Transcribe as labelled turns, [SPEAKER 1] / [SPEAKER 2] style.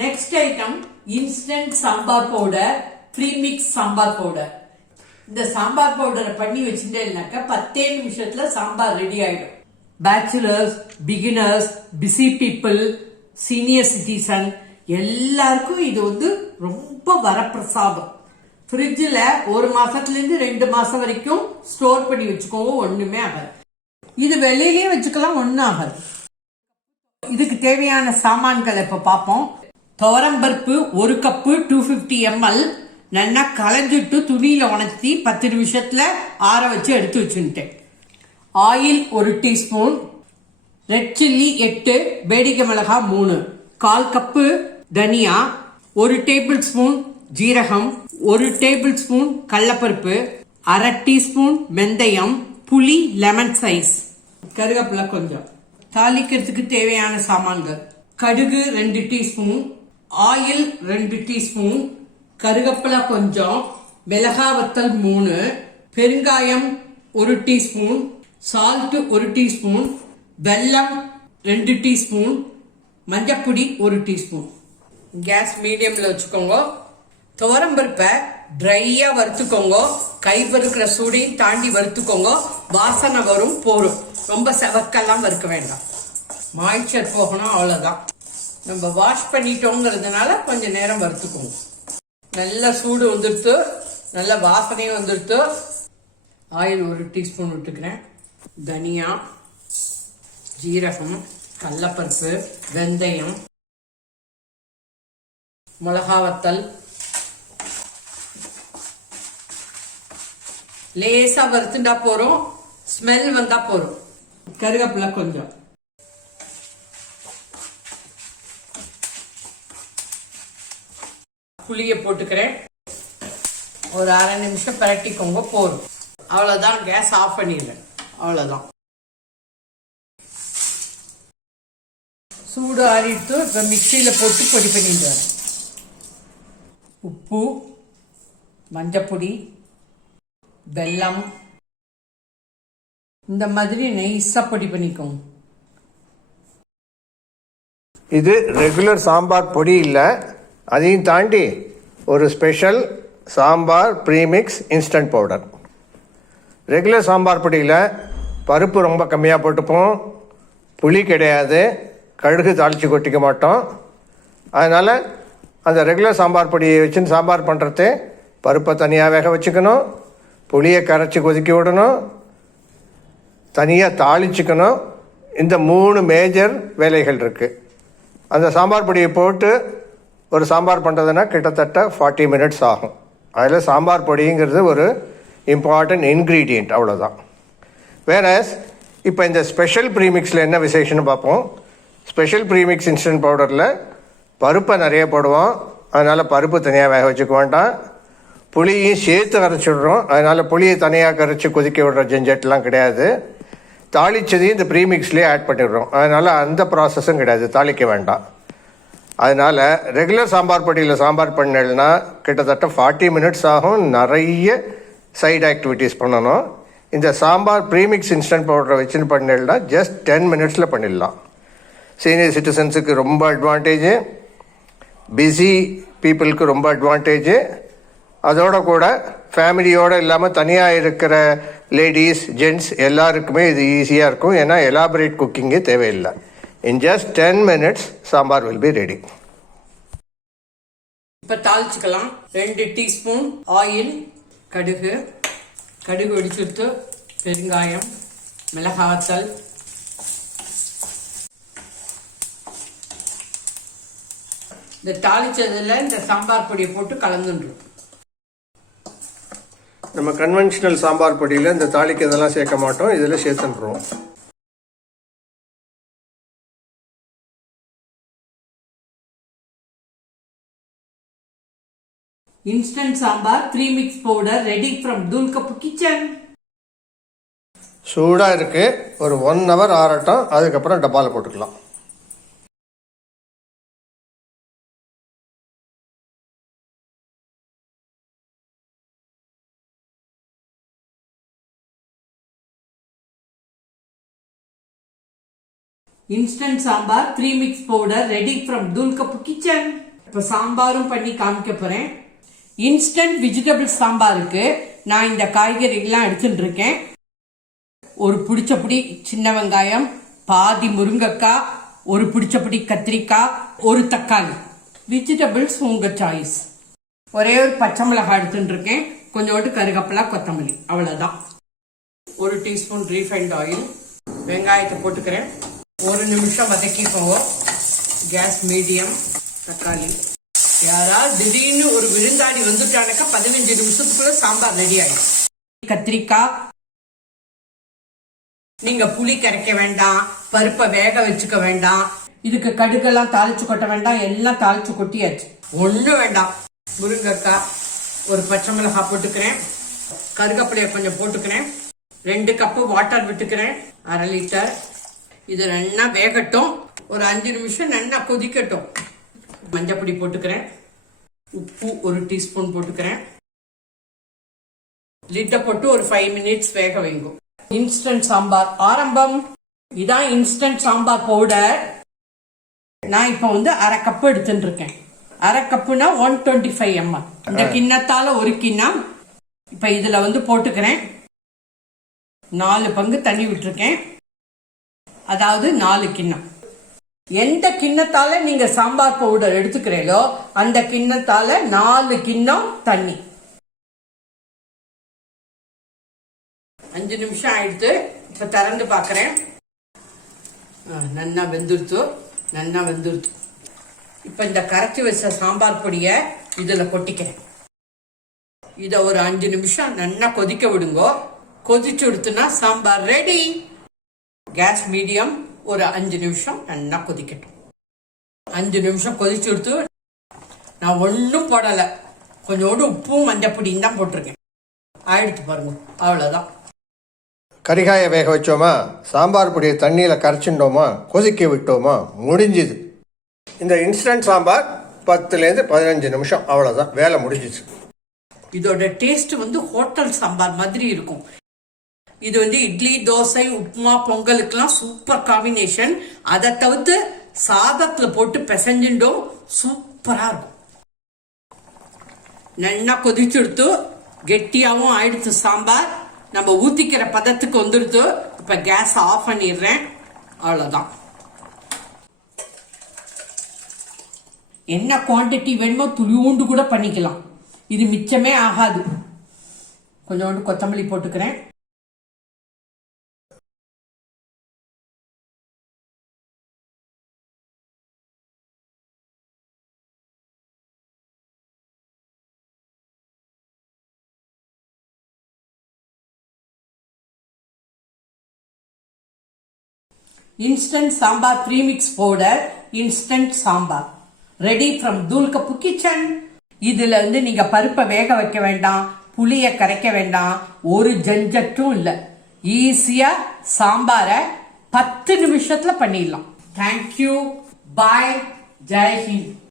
[SPEAKER 1] Next item instant sambar powder premix sambar powder இந்த சாம்பார் பவுடரை பண்ணி வச்சுட்டேன்னாக்கா பத்தே நிமிஷத்துல சாம்பார் ரெடி ஆயிடும். Bachelors beginners busy people senior citizen எல்லாருக்கும் இது வந்து ரொம்ப வரப்பிரசாதம். ஃப்ரிட்ஜில் ஒரு மாசத்துலேருந்து ரெண்டு மாசம் வரைக்கும் ஸ்டோர் பண்ணி வச்சுக்கவும் ஒன்றுமே ஆகாது. இது வெளியிலேயே வச்சுக்கலாம் ஒன்றும் ஆகாது. இதுக்கு தேவையான சாமான்களை இப்போ பார்ப்போம். துவரம்பருப்பு ஒரு கப்பு டூ ஃபிஃப்டி எம்எல் நல்லா களைஞ்சிட்டு துணியில் உணர்த்தி பத்து நிமிஷத்தில் ஆற வச்சு எடுத்து வச்சுட்டேன் ஆயில் ஒரு டீஸ்பூன் ரெட் சில்லி எட்டு பேடிகை மிளகாய் மூணு கால் கப்பு தனியா ஒரு டேபிள் ஸ்பூன் ஜீரகம் ஒரு டேபிள் ஸ்பூன் கடலப்பருப்பு அரை டீஸ்பூன் வெந்தயம் புளி லெமன் சைஸ் கருவேப்பிலை கொஞ்சம். தாளிக்கிறதுக்கு தேவையான சாமான்கள். கடுகு ரெண்டு டீஸ்பூன் ஆயில் ரெண்டு டீஸ்பூன் கருவேப்பிலை கொஞ்சம் மிளகா வத்தல் மூணு பெருங்காயம் ஒரு டீஸ்பூன் சால்ட்டு ஒரு டீஸ்பூன் வெல்லம் ரெண்டு டீஸ்பூன் மஞ்சப்பொடி ஒரு டீஸ்பூன். கேஸ் மீடியமில் வச்சுக்கோங்க. துவரம்பருப்பை ட்ரையாக வறுத்துக்கோங்க. கை வறுக்கிற சூடையும் தாண்டி வறுத்துக்கோங்க. வாசனை வரும் போரும். ரொம்ப செவக்கெல்லாம் வறுக்க வேண்டாம். மாய்ச்சல் போகணும் அவ்வளோதான் நம்ம வாஷ் பண்ணிட்டோங்கிறதுனால கொஞ்சம் நேரம் வறுத்துக்கோங்க. நல்ல சூடு வந்துடுத்து நல்ல வாசனையும் வந்துடுத்து. ஆயில் ஒரு டீஸ்பூன் விட்டுக்கிறேன். தனியா ஜீரகம் கடலப்பருப்பு வெந்தயம் மிளகா வத்தல் லேசாக வறுத்துண்டா போறோம். ஸ்மெல் வந்தால் போகிறோம் கருவேப்பிலை கொஞ்சம். புளியை போட்டுக்கிறேன். ஒரு அரை நிமிஷம் பரட்டிக்கோங்க போதும். அவ்வளோதான் கேஸ் ஆஃப் பண்ணிடுறேன். அவ்வளோதான் சூடு ஆறிட்டு இப்போ மிக்சியில் போட்டு பொடி பண்ணிட்டு வரேன். உப்பு மஞ்சப்பொடி வெல்லம். இந்த மாதிரி நைஸாக பொடி பண்ணிக்கோங்க.
[SPEAKER 2] இது ரெகுலர் சாம்பார் பொடி இல்லை. அதையும் தாண்டி ஒரு special sambar premix instant powder regular sambar பொடியில் பருப்பு ரொம்ப கம்மியாக போட்டுப்போம். புளி கிடையாது. கழுகு தாளித்து கொட்டிக்க மாட்டோம். அதனால் அந்த ரெகுலர் சாம்பார் பொடியை வச்சுன்னு சாம்பார் பண்ணுறது பருப்பை தனியாக வேக வச்சுக்கணும். புளியை கரைச்சி கொதிக்க விடணும். தனியாக தாளிச்சுக்கணும். இந்த மூணு மேஜர் வேலைகள் இருக்குது அந்த சாம்பார் பொடியை போட்டு ஒரு சாம்பார் பண்ணுறதுன்னா கிட்டத்தட்ட ஃபார்ட்டி மினிட்ஸ் ஆகும். அதில் சாம்பார் பொடிங்கிறது ஒரு இம்பார்ட்டன்ட் இன்க்ரீடியண்ட் அவ்வளோதான் வேறஸ் இப்போ இந்த ஸ்பெஷல் ப்ரீமிக்ஸில் என்ன விசேஷம்னு பார்ப்போம். ஸ்பெஷல் ப்ரீமிக்ஸ் இன்ஸ்டன்ட் பவுடரில் பருப்பை நிறைய போடுவோம். அதனால் பருப்பு தனியாக வேக வச்சுக்க வேண்டாம். புளியும் சேர்த்து கரைச்சிடுறோம் அதனால் புளியை தனியாக கரைச்சி கொதிக்க விடுற ஜெஞ்சட்லாம் கிடையாது. தாளிச்சதையும் இந்த ப்ரீமிக்ஸ்லேயே ஆட் பண்ணிடுறோம். அதனால் அந்த ப்ராசஸும் கிடையாது. தாளிக்க வேண்டாம். அதனால் ரெகுலர் சாம்பார் பொடியில் சாம்பார் பண்ணல்னா கிட்டத்தட்ட ஃபார்ட்டி மினிட்ஸ் ஆகும். நிறைய சைடு ஆக்டிவிட்டீஸ் பண்ணணும். இந்த சாம்பார் ப்ரீமிக்ஸ் இன்ஸ்டன்ட் பவுடரை வச்சுன்னு பண்ணலைன்னா ஜஸ்ட் டென் மினிட்ஸில் பண்ணிடலாம். சீனியர் சிட்டிசன்ஸுக்கு ரொம்ப அட்வான்டேஜு பிஸி பீப்புளுக்கு ரொம்ப அட்வான்டேஜு அதோட கூட ஃபேமிலியோடு இல்லாமல் தனியாக இருக்கிற லேடிஸ் ஜென்ட்ஸ் எல்லாருக்குமே இது ஈஸியாக இருக்கும். ஏன்னா எலாபரேட் குக்கிங்கே தேவையில்லை. In just ten minutes sambar will be ready
[SPEAKER 1] இப்போ தாளிச்சுக்கலாம். ரெண்டு டீஸ்பூன் ஆயில் கடுகு. கடுகு வெடிச்சுட்டு பெருங்காயம் மிளகாத்தல் இந்த தாளிச்சதுல இந்த சாம்பார் பொடியை போட்டு கலந்துன்றோம்
[SPEAKER 2] நம்ம கன்வென்ஷனல் சாம்பார் பொடியில் இந்த தாளிக்கு இதெல்லாம் சேர்க்க மாட்டோம். இதில் சேர்த்துன்றோம்
[SPEAKER 1] instant sambar premix powder ready from Thoolkappu kitchen
[SPEAKER 2] சூடாக இருக்குது ஒரு ஒன் ஹவர் ஆறட்டும். அதுக்கப்புறம் டப்பாவில் போட்டுக்கலாம்.
[SPEAKER 1] Instant sambar premix powder ready from Thoolkappu kitchen இப்போ சாம்பாரும் பண்ணி காமிக்க போறேன். இன்ஸ்டன்ட் வெஜிடபிள் சாம்பாருக்கு நான் இந்த காய்கறிகள்லாம் எடுத்துட்டு இருக்கேன். ஒரு பிடிச்சபடி சின்ன வெங்காயம் பாதி முருங்கைக்காய் ஒரு பிடிச்சபடி கத்திரிக்காய் ஒரு தக்காளி. வெஜிடபிள்ஸ் உங்க சாய்ஸ் ஒரே ஒரு பச்சை மிளகாய் எடுத்துட்டு இருக்கேன். கொஞ்சோண்டு கருகப்பலா கொத்தமல்லி. அவ்வளவுதான். ஒரு டீஸ்பூன் ரீஃபைண்ட் ஆயில் வெங்காயத்தை போட்டுக்கிறேன். ஒரு நிமிஷம் வதக்கிக்கோங்க. கேஸ் மீடியம் தக்காளி. யாராவது திடீர்னு ஒரு விருந்தாடி வந்துட்டானாக்கா பதினஞ்சு நிமிஷத்துக்குள்ள சாம்பார் ரெடி ஆயிடும். கத்திரிக்காய் நீங்க புளி கரைக்க வேண்டாம் பருப்பை வேக வச்சுக்க வேண்டாம் இதுக்கு கடுக்கெல்லாம் தாளிச்சு கொட்ட வேண்டாம் எல்லாம் தாளிச்சு கொட்டியாச்சு. ஒண்ணும் வேண்டாம். முருங்கக்காய் ஒரு பச்சை மிளகாய் போட்டுக்கிறேன். கருகப்பிலைய கொஞ்சம் போட்டுக்கிறேன். ரெண்டு கப்பு வாட்டர் விட்டுக்கிறேன். அரை லிட்டர் இது நல்லா வேகட்டும். ஒரு அஞ்சு நிமிஷம் நல்லா கொதிக்கட்டும். மஞ்சப்பொடி போட்டுக்கிறேன். உப்பு ஒரு டீஸ்பூன் போட்டுக்கிறேன். லிட்டை போட்டு ஒரு ஃபைவ் மினிட்ஸ் வேக வைங்க. இன்ஸ்டன்ட் சாம்பார் ஆரம்பம். இதான் இன்ஸ்டன்ட் சாம்பார் பவுடர் நான் இப்போ வந்து அரை கப்பு எடுத்துட்டு இருக்கேன் அரை கப்புனா ஒன் டுவெண்ட்டி ஃபைவ் எம்எல் இந்த கிண்ணத்தால ஒரு கிண்ணம். இப்போ இதுல வந்து போட்டுக்கிறேன். நாலு பங்கு தண்ணி விட்டுருக்கேன். அதாவது நாலு கிண்ணம். எந்த கிண்ணத்தால நீங்க சாம்பார் பவுடர் எடுத்துக்கிறீங்களோ அந்த கிண்ணத்தால நாலு கிண்ணம் தண்ணி. அஞ்சு நிமிஷம் ஆயிடுத்து. இப்ப திறந்து பாக்குறேன். நன்னா வெந்துருத்து. நன்னா வெந்துருத்து. இப்ப இந்த கரைச்சி வச்ச சாம்பார் பொடிய இதுல கொட்டிக்கிறேன். இத ஒரு அஞ்சு நிமிஷம் நல்லா கொதிக்க விடுங்கோ. கொதிச்சு விடுத்துனா சாம்பார் ரெடி கேஸ் மீடியம் ஒரு அஞ்சு நிமிஷம் நல்லா கொதிக்கட்டும். அஞ்சு நிமிஷம் கொதிச்சு விடுத்து நான் ஒன்றும் போடல. கொஞ்சோண்டு உப்பும் மஞ்சப்பொடியும் தான் போட்டிருக்கேன். ஆயிடுத்து பாருங்க. அவ்வளவுதான்.
[SPEAKER 2] கரிகாயை வேக வச்சோமா? சாம்பார் பொடியை தண்ணியில் கரைச்சிட்டோமா? கொதிக்க விட்டோமா? முடிஞ்சுது. இந்த இன்ஸ்டன்ட் சாம்பார் பத்துலேருந்து பதினஞ்சு நிமிஷம். அவ்வளோதான் வேலை முடிஞ்சிச்சு.
[SPEAKER 1] இதோட டேஸ்ட் வந்து ஹோட்டல் சாம்பார் மாதிரி இருக்கும். இது வந்து இட்லி தோசை உப்புமா பொங்கலுக்கெல்லாம் சூப்பர் காம்பினேஷன் அதை தவிர்த்து சாதத்தில் போட்டு பிசைஞ்சுட்டோம். சூப்பராக இருக்கும். நல்லா கொதிச்சுடுத்து கெட்டியாகவும் ஆயிடுச்சு சாம்பார். நம்ம ஊற்றிக்கிற பதத்துக்கு வந்துடுத்து இப்போ கேஸ் ஆஃப் பண்ணிடுறேன். அவ்வளோதான் என்ன குவாண்டிட்டி வேணுமோ துளியூண்டு கூட பண்ணிக்கலாம். இது மிச்சமே ஆகாது. கொஞ்சோண்டு கொத்தமல்லி போட்டுக்கிறேன். Instant sambar premix powder instant sambar ready from Thoolkappu kitchen இதுல வந்து நீங்க பருப்பை வேக வைக்க வேண்டாம் புளிய கரைக்க வேண்டாம் ஒரு ஜஞ்சட்டும் இல்ல. ஈஸியா சாம்பாரை பத்து நிமிஷத்துல பண்ணிடலாம். Thank you bye Jai Hind